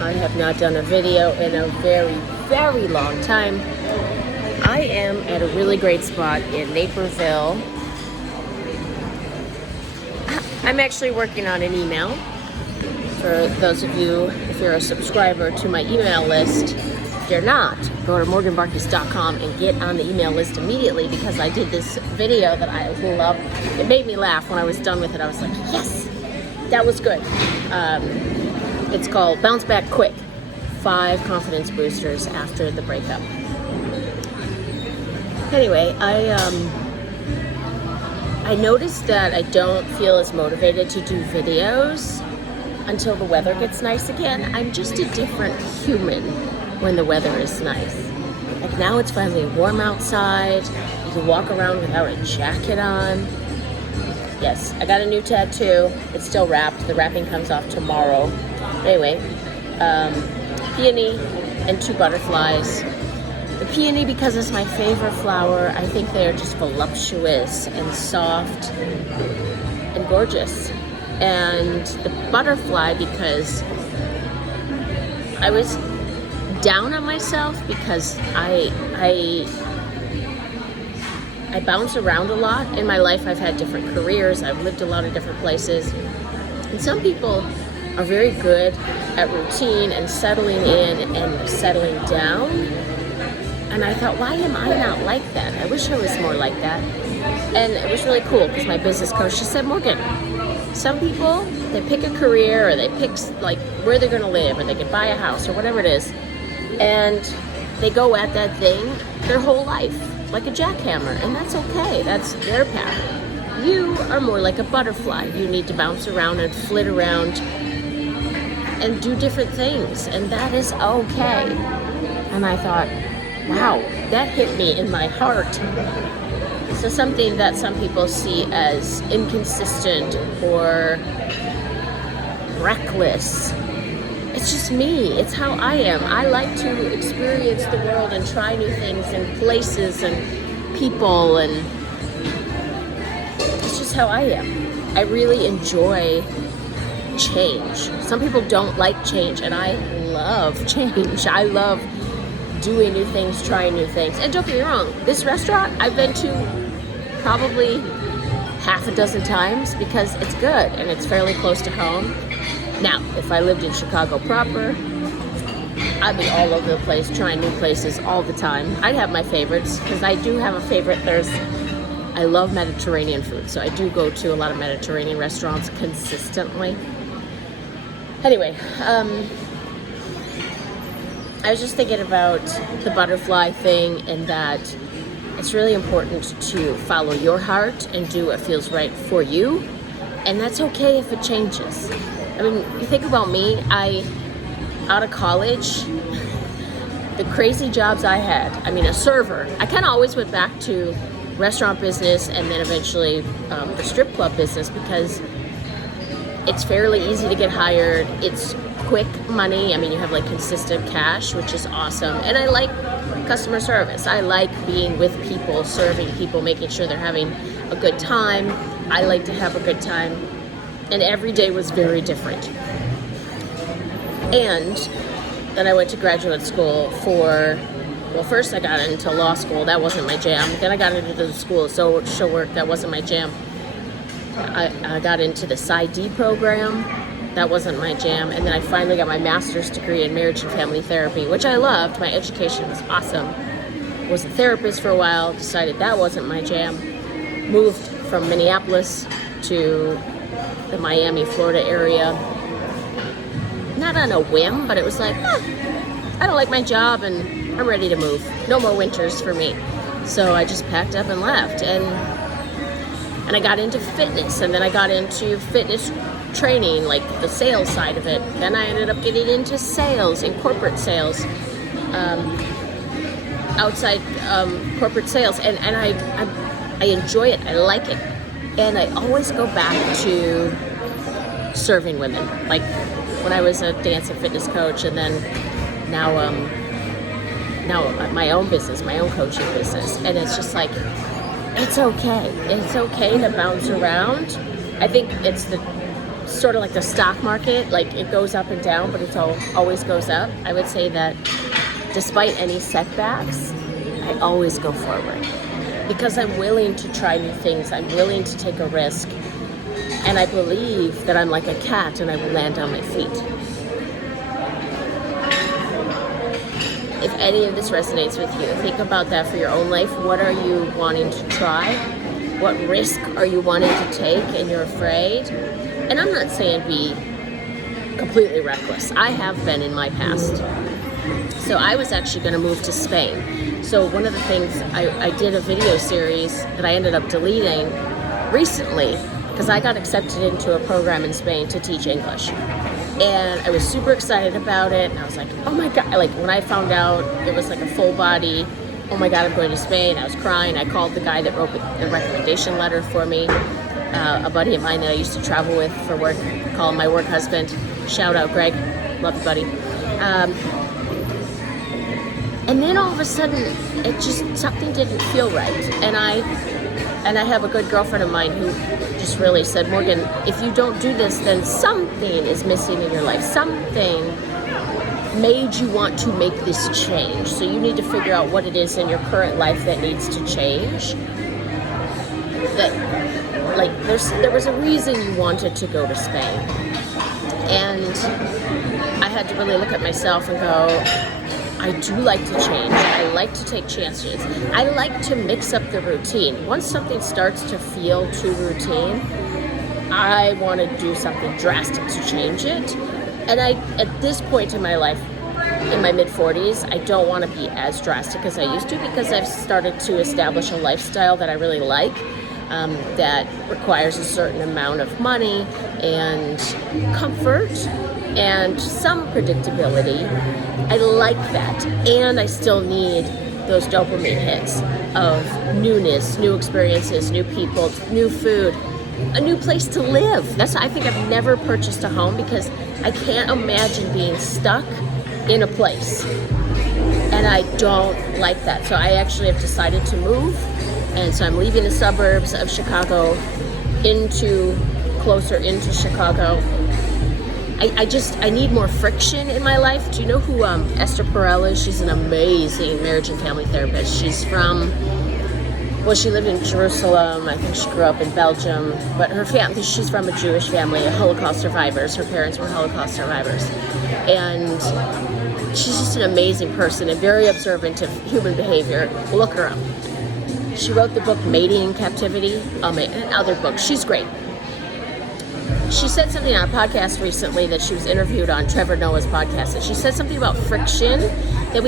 I have not done a video in a very, very long time. I am at a really great spot in Naperville. I'm actually working on an email. For those of you, if you're a subscriber to my email list, if you're not, go to morganbarkis.com and get on the email list immediately, because I did this video that I love. It made me laugh when I was done with it. I was like, yes, that was good. It's called Bounce Back Quick, 5 confidence boosters after the breakup. Anyway, I noticed that I don't feel as motivated to do videos until the weather gets nice again. I'm just a different human when the weather is nice. Like now it's finally warm outside. You can walk around without a jacket on. Yes, I got a new tattoo. It's still wrapped. The wrapping comes off tomorrow. Anyway, peony and 2 butterflies. The peony, because it's my favorite flower, I think they are just voluptuous and soft and gorgeous. And the butterfly, because I was down on myself because I bounce around a lot in my life. I've had different careers. I've lived a lot of different places. And some people are very good at routine and settling in and settling down. And I thought, why am I not like that? I wish I was more like that. And it was really cool because my business coach, she said, Morgan, some people, they pick a career or they pick like where they're gonna live or they can buy a house or whatever it is. And they go at that thing their whole life, like a jackhammer, and that's okay. That's their path. You are more like a butterfly. You need to bounce around and flit around and do different things, and that is okay. And I thought, wow, that hit me in my heart. So something that some people see as inconsistent or reckless, it's just me. It's how I am. I like to experience the world and try new things and places and people, and it's just how I am. I really enjoy change. Some people don't like change, and I love change. I love doing new things, trying new things. And don't get me wrong, this restaurant I've been to probably half a dozen times because it's good and it's fairly close to home. Now, if I lived in Chicago proper, I'd be all over the place trying new places all the time. I'd have my favorites, because I do have a favorite. I love Mediterranean food, so I do go to a lot of Mediterranean restaurants consistently. Anyway, I was just thinking about the butterfly thing, and that it's really important to follow your heart and do what feels right for you. And that's okay if it changes. I mean, you think about me, out of college, the crazy jobs I had. I mean, a server. I kind of always went back to restaurant business and then eventually the strip club business, because it's fairly easy to get hired. It's quick money. I mean, you have like consistent cash, which is awesome. And I like customer service. I like being with people, serving people, making sure they're having a good time. I like to have a good time. And every day was very different. And then I went to graduate school first I got into law school. That wasn't my jam. Then I got into the school of social work. That wasn't my jam. I got into the PsyD program. That wasn't my jam. And then I finally got my master's degree in marriage and family therapy, which I loved. My education was awesome. Was a therapist for a while, decided that wasn't my jam. Moved from Minneapolis to the Miami, Florida area. Not on a whim, but it was like, I don't like my job and I'm ready to move. No more winters for me. So I just packed up and left. And I got into fitness, and then I got into fitness training, like the sales side of it. Then I ended up getting into sales and corporate sales, outside corporate sales, and I enjoy it. I like it, and I always go back to serving women. Like when I was a dance and fitness coach, and then now my own business, my own coaching business, and it's just like, it's okay. It's okay to bounce around. I think it's the sort of like the stock market, like it goes up and down, but it's always goes up. I would say that despite any setbacks, I always go forward because I'm willing to try new things. I'm willing to take a risk, and I believe that I'm like a cat and I will land on my feet. If any of this resonates with you, think about that for your own life. What are you wanting to try? What risk are you wanting to take and you're afraid? And I'm not saying be completely reckless. I have been in my past. So I was actually going to move to Spain. So one of the things, I did a video series that I ended up deleting recently because I got accepted into a program in Spain to teach English. And I was super excited about it. And I was like, oh my God. Like when I found out it was like a full body, oh my God, I'm going to Spain. I was crying. I called the guy that wrote the recommendation letter for me. A buddy of mine that I used to travel with for work, call him my work husband. Shout out, Greg. Love you, buddy. And then all of a sudden, something didn't feel right. And I have a good girlfriend of mine who just really said, Morgan, if you don't do this, then something is missing in your life. Something made you want to make this change. So you need to figure out what it is in your current life that needs to change. There was a reason you wanted to go to Spain. And I had to really look at myself and go, I do like to change. I like to take chances. I like to mix up the routine. Once something starts to feel too routine, I want to do something drastic to change it. And at this point in my life, in my mid-40s, I don't want to be as drastic as I used to because I've started to establish a lifestyle that I really like. That requires a certain amount of money and comfort and some predictability. I like that, and I still need those dopamine hits of newness, new experiences, new people, new food, a new place to live. I think I've never purchased a home because I can't imagine being stuck in a place, and I don't like that. So I actually have decided to move. And so I'm leaving the suburbs of Chicago closer into Chicago. I need more friction in my life. Do you know who Esther Perel is? She's an amazing marriage and family therapist. She's she lived in Jerusalem. I think she grew up in Belgium. But her family, she's from a Jewish family, Holocaust survivors. Her parents were Holocaust survivors. And she's just an amazing person and very observant of human behavior. Look her up. She wrote the book Mating in Captivity, and other books. She's great. She said something on a podcast recently that she was interviewed on Trevor Noah's podcast, and she said something about friction, that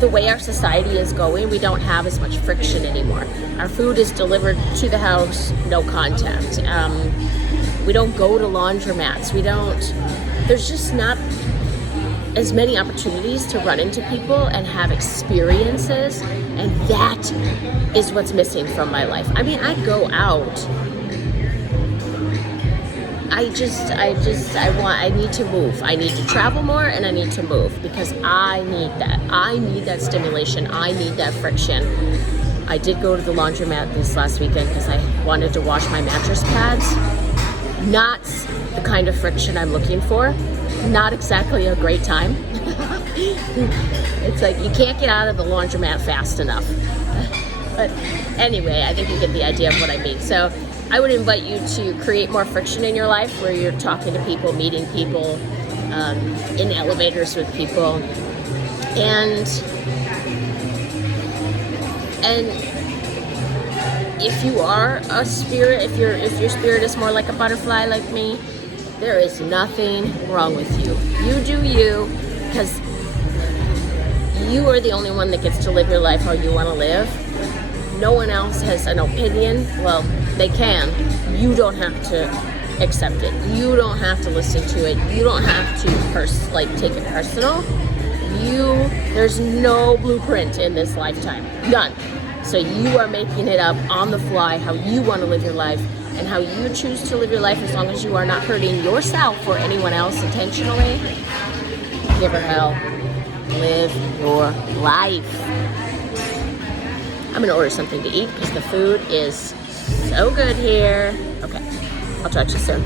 the way our society is going, we don't have as much friction anymore. Our food is delivered to the house, no contact. We don't go to laundromats. There's just not as many opportunities to run into people and have experiences, and that is what's missing from my life. I mean, I go out. I need to move. I need to travel more, and I need to move because I need that. I need that stimulation. I need that friction. I did go to the laundromat this last weekend because I wanted to wash my mattress pads. Not the kind of friction I'm looking for. Not exactly a great time. It's like you can't get out of the laundromat fast enough. But anyway, I think you get the idea of what I mean. So I would invite you to create more friction in your life where you're talking to people, meeting people, in elevators with people. And if you are a spirit, if your spirit is more like a butterfly like me, there is nothing wrong with you. You do you, because you are the only one that gets to live your life how you want to live. No one else has an opinion. Well, they can. You don't have to accept it. You don't have to listen to it. You don't have to take it personal. There's no blueprint in this lifetime. None. So you are making it up on the fly how you want to live your life and how you choose to live your life, as long as you are not hurting yourself or anyone else intentionally. Give her hell. Live your life. I'm going to order something to eat because the food is so good here. Okay, I'll talk to you soon.